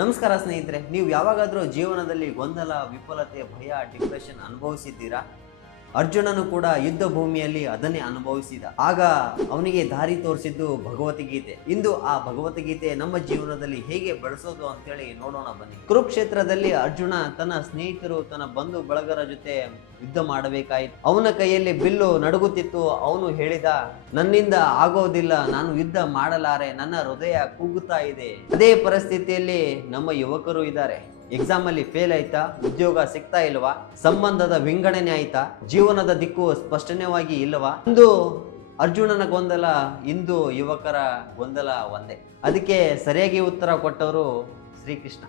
ನಮಸ್ಕಾರ ಸ್ನೇಹಿತರೆ ನೀವು ಯಾವಾಗಾದರೂ ಜೀವನದಲ್ಲಿ ಗೊಂದಲ ವಿಫಲತೆ ಭಯ ಡಿಪ್ರೆಷನ್ ಅನುಭವಿಸಿದ್ದೀರಾ? ಅರ್ಜುನನು ಕೂಡ ಯುದ್ಧ ಭೂಮಿಯಲ್ಲಿ ಅದನ್ನೇ ಅನುಭವಿಸಿದ. ಆಗ ಅವನಿಗೆ ದಾರಿ ತೋರಿಸಿದ್ದು ಭಗವದ್ಗೀತೆ. ಇಂದು ಆ ಭಗವದ್ಗೀತೆ ನಮ್ಮ ಜೀವನದಲ್ಲಿ ಹೇಗೆ ಬಳಸೋದು ಅಂತೇಳಿ ನೋಡೋಣ ಬನ್ನಿ. ಕುರುಕ್ಷೇತ್ರದಲ್ಲಿ ಅರ್ಜುನ ತನ್ನ ಸ್ನೇಹಿತರು, ತನ್ನ ಬಂಧು ಬಳಗರ ಜೊತೆ ಯುದ್ಧ ಮಾಡಬೇಕಾಯಿತು. ಅವನ ಕೈಯಲ್ಲಿ ಬಿಲ್ಲು ನಡುಗುತ್ತಿತ್ತು. ಅವನು ಹೇಳಿದ, ನನ್ನಿಂದ ಆಗೋದಿಲ್ಲ. ನಾನು ಯುದ್ಧ ಮಾಡಲಾರೆ. ನನ್ನ ಹೃದಯ ಕೂಗುತ್ತಾ ಇದೆ. ಅದೇ ಪರಿಸ್ಥಿತಿಯಲ್ಲಿ ನಮ್ಮ ಯುವಕರು ಇದ್ದಾರೆ. ಎಕ್ಸಾಮ್ ಅಲ್ಲಿ ಫೇಲ್ ಆಯ್ತಾ? ಉದ್ಯೋಗ ಸಿಗ್ತಾ ಇಲ್ವಾ? ಸಂಬಂಧದ ವಿಂಗಡಣೆ ಆಯ್ತಾ? ಜೀವನದ ದಿಕ್ಕು ಸ್ಪಷ್ಟನೆವಾಗಿ ಇಲ್ಲವಾ ಇಂದು ಅರ್ಜುನನ ಗೊಂದಲ, ಇಂದು ಯುವಕರ ಗೊಂದಲ ಒಂದೇ. ಅದಕ್ಕೆ ಸರಿಯಾಗಿ ಉತ್ತರ ಕೊಟ್ಟವರು ಶ್ರೀಕೃಷ್ಣ.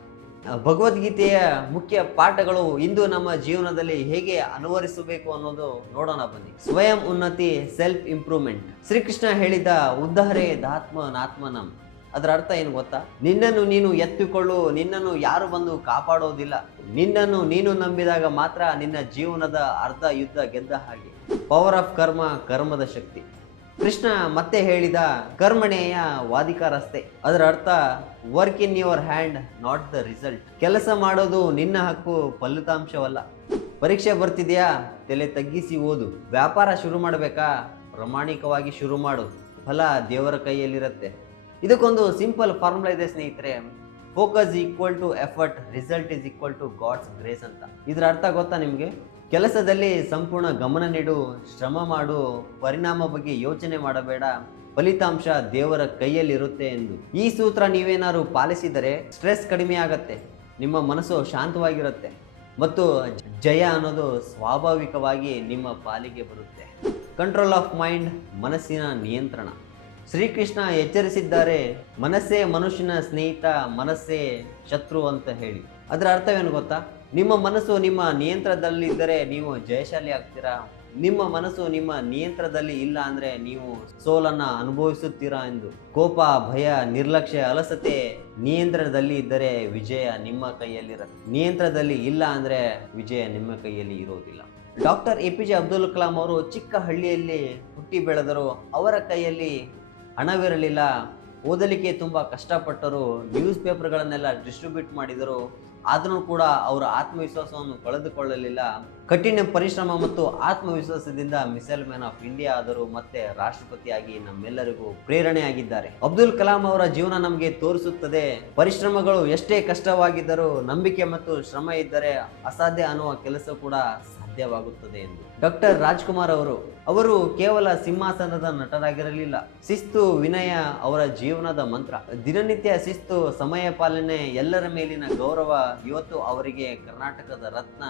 ಭಗವದ್ಗೀತೆಯ ಮುಖ್ಯ ಪಾಠಗಳು ಇಂದು ನಮ್ಮ ಜೀವನದಲ್ಲಿ ಹೇಗೆ ಅನುವರಿಸಬೇಕು ಅನ್ನೋದು ನೋಡೋಣ ಬನ್ನಿ. ಸ್ವಯಂ ಉನ್ನತಿ ಸೆಲ್ಫ್ ಇಂಪ್ರೂವ್ಮೆಂಟ್ ಶ್ರೀಕೃಷ್ಣ ಹೇಳಿದ, ಉದ್ಧಾರೆ ದಾತ್ಮನಾತ್ಮನಂ. ಅದರ ಅರ್ಥ ಏನು ಗೊತ್ತಾ? ನಿನ್ನನ್ನು ನೀನು ಎತ್ತಿಕೊಳ್ಳು, ನಿನ್ನನ್ನು ಯಾರು ಬಂದು ಕಾಪಾಡೋದಿಲ್ಲ. ನಿನ್ನನ್ನು ನೀನು ನಂಬಿದಾಗ ಮಾತ್ರ ನಿನ್ನ ಜೀವನದ ಅರ್ಧ ಯುದ್ಧ ಗೆದ್ದ ಹಾಗೆ. ಪವರ್ ಆಫ್ ಕರ್ಮ ಕರ್ಮದ ಶಕ್ತಿ. ಕೃಷ್ಣ ಮತ್ತೆ ಹೇಳಿದ ಕರ್ಮಣೆಯ ವಾದಿಕ ರಸ್ತೆ ಅದರ ಅರ್ಥ work in your hand not the result ಕೆಲಸ ಮಾಡೋದು ನಿನ್ನ ಹಕ್ಕು, ಫಲಿತಾಂಶವಲ್ಲ. ಪರೀಕ್ಷೆ ಬರ್ತಿದೆಯಾ? ತಲೆ ತಗ್ಗಿಸಿ ಓದು. ವ್ಯಾಪಾರ ಶುರು ಮಾಡಬೇಕಾ? ಪ್ರಾಮಾಣಿಕವಾಗಿ ಶುರು ಮಾಡು. ಫಲ ದೇವರ ಕೈಯಲ್ಲಿರುತ್ತೆ. ಇದಕ್ಕೊಂದು ಸಿಂಪಲ್ ಫಾರ್ಮುಲಾ ಇದೆ, ಸ್ನೇಹಿತರೆ. Focus equal to effort result is equal to God's grace ಅಂತ. ಇದರ ಅರ್ಥ ಗೊತ್ತಾ ನಿಮಗೆ? ಕೆಲಸದಲ್ಲಿ ಸಂಪೂರ್ಣ ಗಮನ ನೀಡು, ಶ್ರಮ ಮಾಡು, ಪರಿಣಾಮ ಬಗ್ಗೆ ಯೋಚನೆ ಮಾಡಬೇಡ. ಫಲಿತಾಂಶ ದೇವರ ಕೈಯಲ್ಲಿರುತ್ತೆ ಎಂದು. ಈ ಸೂತ್ರ ನೀವೇನಾದ್ರು ಪಾಲಿಸಿದರೆ ಸ್ಟ್ರೆಸ್ ಕಡಿಮೆ ಆಗತ್ತೆ, ನಿಮ್ಮ ಮನಸ್ಸು ಶಾಂತವಾಗಿರುತ್ತೆ, ಮತ್ತು ಜಯ ಅನ್ನೋದು ಸ್ವಾಭಾವಿಕವಾಗಿ ನಿಮ್ಮ ಪಾಲಿಗೆ ಬರುತ್ತೆ. ಕಂಟ್ರೋಲ್ ಆಫ್ ಮೈಂಡ್ ಮನಸ್ಸಿನ ನಿಯಂತ್ರಣ. ಶ್ರೀಕೃಷ್ಣ ಎಚ್ಚರಿಸಿದ್ದಾರೆ, ಮನಸ್ಸೇ ಮನುಷ್ಯನ ಸ್ನೇಹಿತ, ಮನಸ್ಸೇ ಶತ್ರು ಅಂತ ಹೇಳಿ. ಅದರ ಅರ್ಥವೇನು ಗೊತ್ತಾ? ನಿಮ್ಮ ಮನಸ್ಸು ನಿಮ್ಮ ನಿಯಂತ್ರಣದಲ್ಲಿದ್ದರೆ ನೀವು ಜಯಶಾಲಿ ಆಗ್ತೀರಾ? ನಿಮ್ಮ ಮನಸ್ಸು ನಿಮ್ಮ ನಿಯಂತ್ರಣದಲ್ಲಿ ಇಲ್ಲ ಅಂದ್ರೆ ನೀವು ಸೋಲನ್ನ ಅನುಭವಿಸುತ್ತೀರಾ ಎಂದು. ಕೋಪ, ಭಯ, ನಿರ್ಲಕ್ಷ್ಯ, ಅಲಸತೆ ನಿಯಂತ್ರಣದಲ್ಲಿ ಇದ್ದರೆ ವಿಜಯ ನಿಮ್ಮ ಕೈಯಲ್ಲಿರುತ್ತೆ. ನಿಯಂತ್ರಣದಲ್ಲಿ ಇಲ್ಲ ಅಂದ್ರೆ ವಿಜಯ ನಿಮ್ಮ ಕೈಯಲ್ಲಿ ಇರೋದಿಲ್ಲ. Doctor A P J Abdul Kalam ಅವರು ಚಿಕ್ಕ ಹಳ್ಳಿಯಲ್ಲಿ ಹುಟ್ಟಿ ಬೆಳೆದರು. ಅವರ ಕೈಯಲ್ಲಿ ಹಣವಿರಲಿಲ್ಲ. ಓದಲಿಕ್ಕೆ ತುಂಬ ಕಷ್ಟಪಟ್ಟರು. ನ್ಯೂಸ್ ಪೇಪರ್ಗಳನ್ನೆಲ್ಲ ಡಿಸ್ಟ್ರಿಬ್ಯೂಟ್ ಮಾಡಿದರು. ಆದರೂ ಕೂಡ ಅವರ ಆತ್ಮವಿಶ್ವಾಸವನ್ನು ಕಳೆದುಕೊಳ್ಳಲಿಲ್ಲ. ಕಠಿಣ ಪರಿಶ್ರಮ ಮತ್ತು ಆತ್ಮವಿಶ್ವಾಸದಿಂದ ಮಿಸೈಲ್ ಮ್ಯಾನ್ ಆಫ್ ಇಂಡಿಯಾ ಆದರು ಮತ್ತೆ ರಾಷ್ಟ್ರಪತಿಯಾಗಿ ನಮ್ಮೆಲ್ಲರಿಗೂ ಪ್ರೇರಣೆಯಾಗಿದ್ದಾರೆ. ಅಬ್ದುಲ್ ಕಲಾಂ ಅವರ ಜೀವನ ನಮಗೆ ತೋರಿಸುತ್ತದೆ. ಪರಿಶ್ರಮಗಳು ಎಷ್ಟೇ ಕಷ್ಟವಾಗಿದ್ದರೂ ನಂಬಿಕೆ ಮತ್ತು ಶ್ರಮ ಇದ್ದರೆ ಅಸಾಧ್ಯ ಅನ್ನುವ ಕೆಲಸ ಕೂಡ ಸಾಧ್ಯವಾಗುತ್ತದೆ ಎಂದು. ಡಾಕ್ಟರ್ ರಾಜ್ಕುಮಾರ್ ಅವರು ಅವರು ಕೇವಲ ಸಿಂಹಾಸನದ ನಟರಾಗಿರಲಿಲ್ಲ. ಶಿಸ್ತು, ವಿನಯ, ಅವರ ಜೀವನದ ಮಂತ್ರ. ದಿನನಿತ್ಯ ಶಿಸ್ತು, ಸಮಯ ಪಾಲನೆ, ಎಲ್ಲರ ಮೇಲಿನ ಗೌರವ ಇವತ್ತು ಅವರಿಗೆ ಕರ್ನಾಟಕದ ರತ್ನ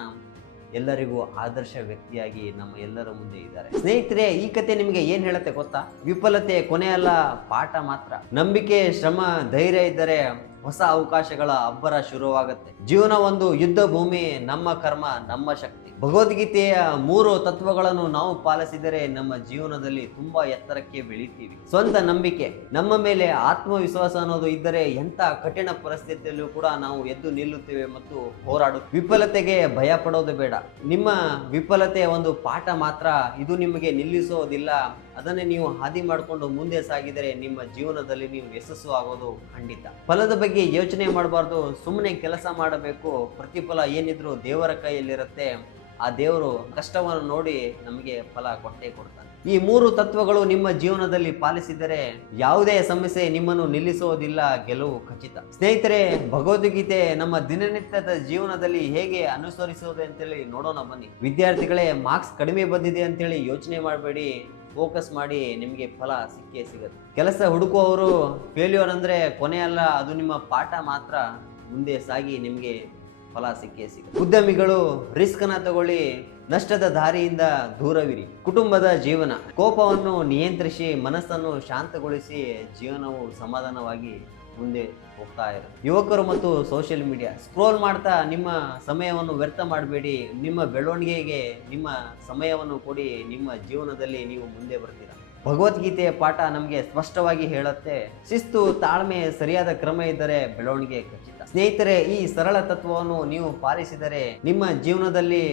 ಎಲ್ಲರಿಗೂ ಆದರ್ಶ ವ್ಯಕ್ತಿಯಾಗಿ ನಮ್ಮ ಎಲ್ಲರ ಮುಂದೆ ಇದ್ದಾರೆ. ಸ್ನೇಹಿತರೆ, ಈ ಕತೆ ನಿಮಗೆ ಏನ್ ಹೇಳುತ್ತೆ ಗೊತ್ತಾ? ವಿಫಲತೆ ಕೊನೆಯಲ್ಲ ಪಾಠ ಮಾತ್ರ. ನಂಬಿಕೆ, ಶ್ರಮ, ಧೈರ್ಯ ಇದ್ದರೆ ಹೊಸ ಅವಕಾಶಗಳ ಅಬ್ಬರ ಶುರುವಾಗುತ್ತೆ. ಜೀವನ ಒಂದು ಯುದ್ಧ ಭೂಮಿ, ನಮ್ಮ ಕರ್ಮ, ನಮ್ಮ ಶಕ್ತಿ. ಭಗವದ್ಗೀತೆಯ ಮೂರು ತತ್ವಗಳನ್ನು ನಾವು ಪಾಲಿಸಿದರೆ ನಮ್ಮ ಜೀವನದಲ್ಲಿ ತುಂಬಾ ಎತ್ತರಕ್ಕೆ ಬೆಳಿತೀವಿ. ಸ್ವಂತ ನಂಬಿಕೆ, ನಮ್ಮ ಮೇಲೆ ಆತ್ಮವಿಶ್ವಾಸ ಅನ್ನೋದು ಇದ್ದರೆ ಎಂತ ಕಠಿಣ ಪರಿಸ್ಥಿತಿಯಲ್ಲೂ ಕೂಡ ನಾವು ಎದ್ದು ನಿಲ್ಲುತ್ತೇವೆ ಮತ್ತು ಹೋರಾಡುತ್ತೇವೆ. ವಿಫಲತೆಗೆ ಭಯ ಪಡೋದು ಬೇಡ. ನಿಮ್ಮ ವಿಫಲತೆಯ ಒಂದು ಪಾಠ ಮಾತ್ರ ಇದು ನಿಮಗೆ ನಿಲ್ಲಿಸೋದಿಲ್ಲ. ಅದನ್ನೇ ನೀವು ಹಾದಿ ಮಾಡಿಕೊಂಡು ಮುಂದೆ ಸಾಗಿದರೆ ನಿಮ್ಮ ಜೀವನದಲ್ಲಿ ನೀವು ಯಶಸ್ಸು ಆಗೋದು ಖಂಡಿತ. ಫಲದ ಬಗ್ಗೆ ಯೋಚನೆ ಮಾಡಬಾರ್ದು. ಸುಮ್ಮನೆ ಕೆಲಸ ಮಾಡಬೇಕು. ಪ್ರತಿಫಲ ಏನಿದ್ರು ದೇವರ ಕೈಯಲ್ಲಿರುತ್ತೆ. ಆ ದೇವರು ಕಷ್ಟವನ್ನು ನೋಡಿ ನಮಗೆ ಫಲ ಕೊಟ್ಟೇ ಕೊಡ್ತಾನೆ. ಈ ಮೂರು ತತ್ವಗಳು ನಿಮ್ಮ ಜೀವನದಲ್ಲಿ ಪಾಲಿಸಿದರೆ ಯಾವುದೇ ಸಮಸ್ಯೆ ನಿಮ್ಮನ್ನು ನಿಲ್ಲಿಸೋದಿಲ್ಲ ಗೆಲುವು ಖಚಿತ. ಸ್ನೇಹಿತರೆ, ಭಗವದ್ಗೀತೆ ನಮ್ಮ ದಿನನಿತ್ಯದ ಜೀವನದಲ್ಲಿ ಹೇಗೆ ಅನುಸರಿಸೋದು ಅಂತೇಳಿ ನೋಡೋಣ ಬನ್ನಿ. ವಿದ್ಯಾರ್ಥಿಗಳೇ ಮಾರ್ಕ್ಸ್ ಕಡಿಮೆ ಬಂದಿದೆ ಅಂತೇಳಿ ಯೋಚನೆ ಮಾಡಬೇಡಿ. ಫೋಕಸ್ ಮಾಡಿ ನಿಮಗೆ ಫಲ ಸಿಕ್ಕೇ ಸಿಗುತ್ತೆ. ಕೆಲಸ ಹುಡುಕುವವರು ಫೇಲ್ಯೂರ್ ಅಂದ್ರೆ ಕೊನೆ ಅಲ್ಲ, ಅದು ನಿಮ್ಮ ಪಾಠ ಮಾತ್ರ ಮುಂದೆ ಸಾಗಿ ನಿಮಗೆ ಫಲ ಸಿಕ್ಕೇ ಸಿಗುತ್ತೆ. ಉದ್ಯಮಿಗಳು ರಿಸ್ಕ್ ಅನ್ನ ತಗೊಳ್ಳಿ, ನಷ್ಟದ ದಾರಿಯಿಂದ ದೂರವಿರಿ. ಕುಟುಂಬದ ಜೀವನ, ಕೋಪವನ್ನು ನಿಯಂತ್ರಿಸಿ, ಮನಸ್ಸನ್ನು ಶಾಂತಗೊಳಿಸಿ ಜೀವನವು ಸಮಾಧಾನವಾಗಿ ಮುಂದೆ ಹೋಗ್ತಾ ಇರುತ್ತೆ. ಯುವಕರು ಮತ್ತು ಸೋಷಿಯಲ್ ಮೀಡಿಯಾ ಸ್ಕ್ರೋಲ್ ಮಾಡ್ತಾ ನಿಮ್ಮ ಸಮಯವನ್ನು ವ್ಯರ್ಥ ಮಾಡಬೇಡಿ. ನಿಮ್ಮ ಬೆಳವಣಿಗೆಗೆ ನಿಮ್ಮ ಸಮಯವನ್ನು ಕೊಡಿ. ನಿಮ್ಮ ಜೀವನದಲ್ಲಿ ನೀವು ಮುಂದೆ ಬರ್ತೀರಾ? ಭಗವದ್ಗೀತೆಯ ಪಾಠ ನಮಗೆ ಸ್ಪಷ್ಟವಾಗಿ ಹೇಳುತ್ತೆ. ಶಿಸ್ತು, ತಾಳ್ಮೆ, ಸರಿಯಾದ ಕ್ರಮ ಇದ್ದರೆ ಬೆಳವಣಿಗೆ ಖಚಿತ. ಸ್ನೇಹಿತರೆ, ಈ ಸರಳ ತತ್ವವನ್ನು ನೀವು ಪಾಲಿಸಿದರೆ ನಿಮ್ಮ ಜೀವನದಲ್ಲಿ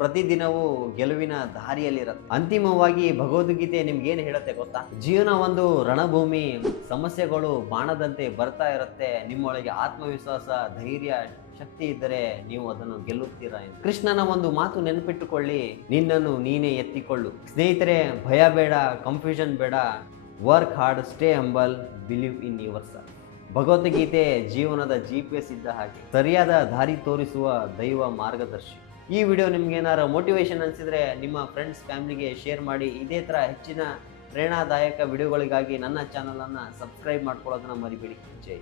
ಪ್ರತಿದಿನವೂ ಗೆಲುವಿನ ದಾರಿಯಲ್ಲಿರುತ್ತೆ. ಅಂತಿಮವಾಗಿ ಭಗವದ್ಗೀತೆ ನಿಮ್ಗೇನು ಹೇಳುತ್ತೆ ಗೊತ್ತಾ? ಜೀವನ ಒಂದು ರಣಭೂಮಿ, ಸಮಸ್ಯೆಗಳು ಬಾಣದಂತೆ ಬರ್ತಾ ಇರುತ್ತೆ. ನಿಮ್ಮೊಳಗೆ ಆತ್ಮವಿಶ್ವಾಸ, ಧೈರ್ಯ, ಶಕ್ತಿ ಇದ್ದರೆ ನೀವು ಅದನ್ನು ಗೆಲ್ಲುತ್ತೀರಾ ಕೃಷ್ಣನ ಒಂದು ಮಾತು ನೆನಪಿಟ್ಟುಕೊಳ್ಳಿ, ನಿನ್ನನ್ನು ನೀನೇ ಎತ್ತಿಕೊಳ್ಳು. ಸ್ನೇಹಿತರೆ, ಭಯ ಬೇಡ ಕನ್ಫ್ಯೂಷನ್ ಬೇಡ. Work hard stay humble believe in your Bhagavad Gita ಜೀವನದ ಜಿ ಪಿ ಎಸ್ ಇದ್ದ ಹಾಗೆ. ಸರಿಯಾದ ದಾರಿ ತೋರಿಸುವ ದೈವ ಮಾರ್ಗದರ್ಶಿ. ಈ ವಿಡಿಯೋ ನಿಮ್ಗೆ ಏನಾರು ಮೋಟಿವೇಶನ್ ಅನಿಸಿದ್ರೆ ನಿಮ್ಮ ಫ್ರೆಂಡ್ಸ್ ಫ್ಯಾಮಿಲಿಗೆ ಶೇರ್ ಮಾಡಿ. ಇದೇ ಥರ ಹೆಚ್ಚಿನ ಪ್ರೇರಣಾದಾಯಕ ವಿಡಿಯೋಗಳಿಗಾಗಿ ನನ್ನ ಚಾನಲನ್ನು ಸಬ್ಸ್ಕ್ರೈಬ್ ಮಾಡ್ಕೊಳ್ಳೋದನ್ನ ಮರಿಬೇಡಿ. ಜೈ